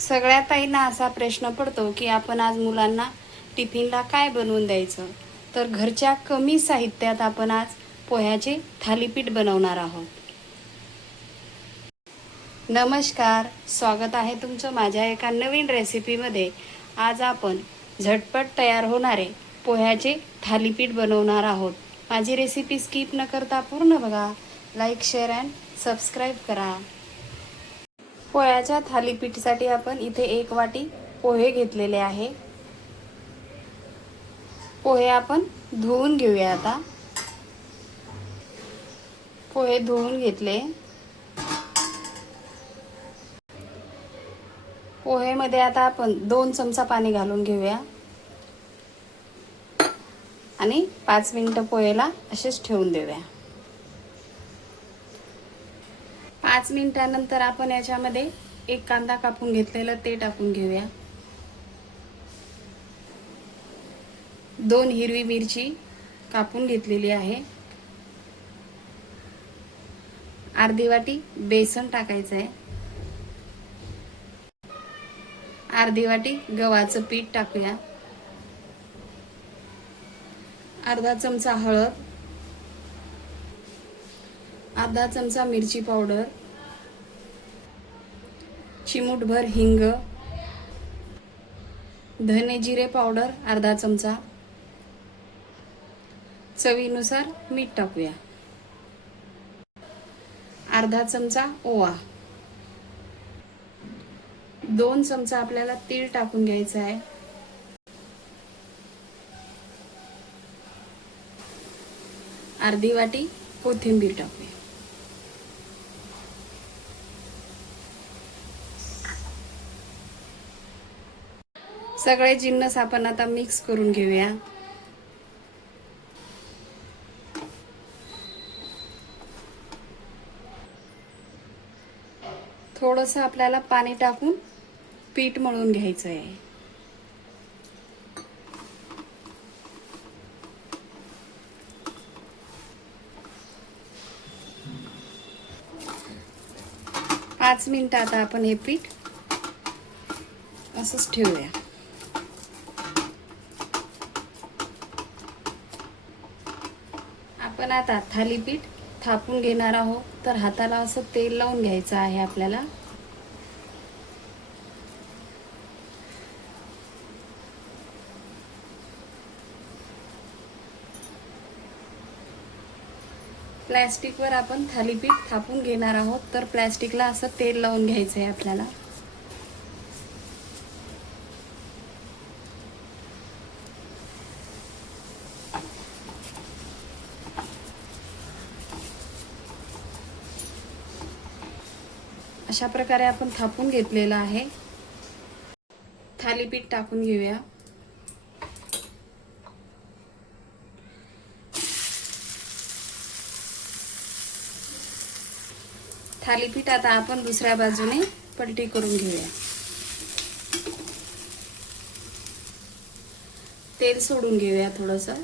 सगळ्यात आईंना असा प्रश्न पडतो की आपण आज मुलांना टिफिनला काय बनवून द्यायचं. तर घरच्या कमी साहित्यात आपण आज पोह्याचे थालीपीठ बनवणार आहोत. नमस्कार, स्वागत आहे तुमचं माझ्या एका नवीन रेसिपीमध्ये. आज आपण झटपट तयार होणारे पोह्याचे थालीपीठ बनवणार आहोत. माझी रेसिपी स्किप न करता पूर्ण बघा. लाईक, शेअर अँड सबस्क्राईब करा. पोह्याच्या थालीपीठसाठी आपण इथे 1 वाटी पोहे घेतलेले आहे. पोहे आपण धुवून घेऊया. आता पोहे धुवून घेतले. पोहेमध्ये आता आपण 2 चमचा पाणी घालून घेऊया आणि 5 मिनिटं पोहेला असेच ठेवून देऊया. 5 मिनिटांनंतर आपण याच्यामध्ये 1 कांदा कापून घेतलेला ते टाकून घेऊया. 2 हिरवी मिरची कापून घेतलेली आहे. अर्धी वाटी बेसन टाकायचं आहे. अर्धी वाटी गव्हाचं पीठ टाकूया. अर्धा चमचा हळद, अर्धा चमचा मिरची पावडर, चिमूटभर हिंग, धने जिरे पावडर अर्धा चमचा, चवीनुसार मीठ टाकूया. अर्धा चमचा ओवा, 2 चमचा आपल्याला तीळ टाकून घ्यायचं आहे. अर्धी वाटी कोथिंबीर टाकूया. सगळे जिन्नस आपण आता मिक्स करून घेऊया. थोडंसं आपल्याला पाणी टाकून पीठ मळून घ्यायचं आहे. पाच मिनिटं आता आपण हे पीठ असंच ठेवूया. आपण आता थालीपीठ थापून घेणार आहोत. तर हाताला असं तेल लावून घ्यायचं आहे आपल्याला. प्लॅस्टिकवर आपण थालीपीठ थापून घेणार आहोत. तर प्लॅस्टिकला असं तेल लावून घ्यायचं आहे आपल्याला. अशा प्रकारे आपण थापून घेतलेलं आहे. थालीपीठ टाकून घेऊया. थालीपीठ आता आपण दुसऱ्या बाजूने पलटी करून घेऊया. तेल सोडून घेऊया थोडंसं.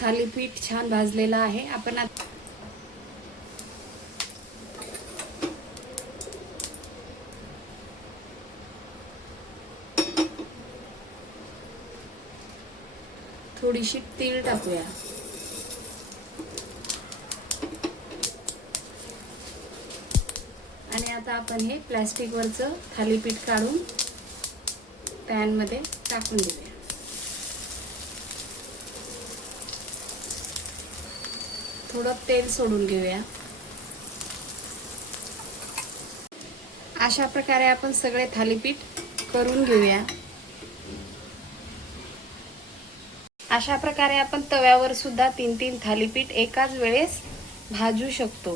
थालीपीठ छान भाजलेलं आहे. आपण थोडीशी तीळ टाकूया. आणि आता आपण हे प्लॅस्टिक वरचं थालीपीठ काढून पॅन मध्ये टाकून देऊया. थोडं तेल सोडून घेऊया. अशा प्रकारे आपण सगळे थालीपीठ करून घेऊया. अशा प्रकारे आपण तव्यावर सुद्धा 3-3 थालीपीठ एकाच वेळेस भाजू शकतो.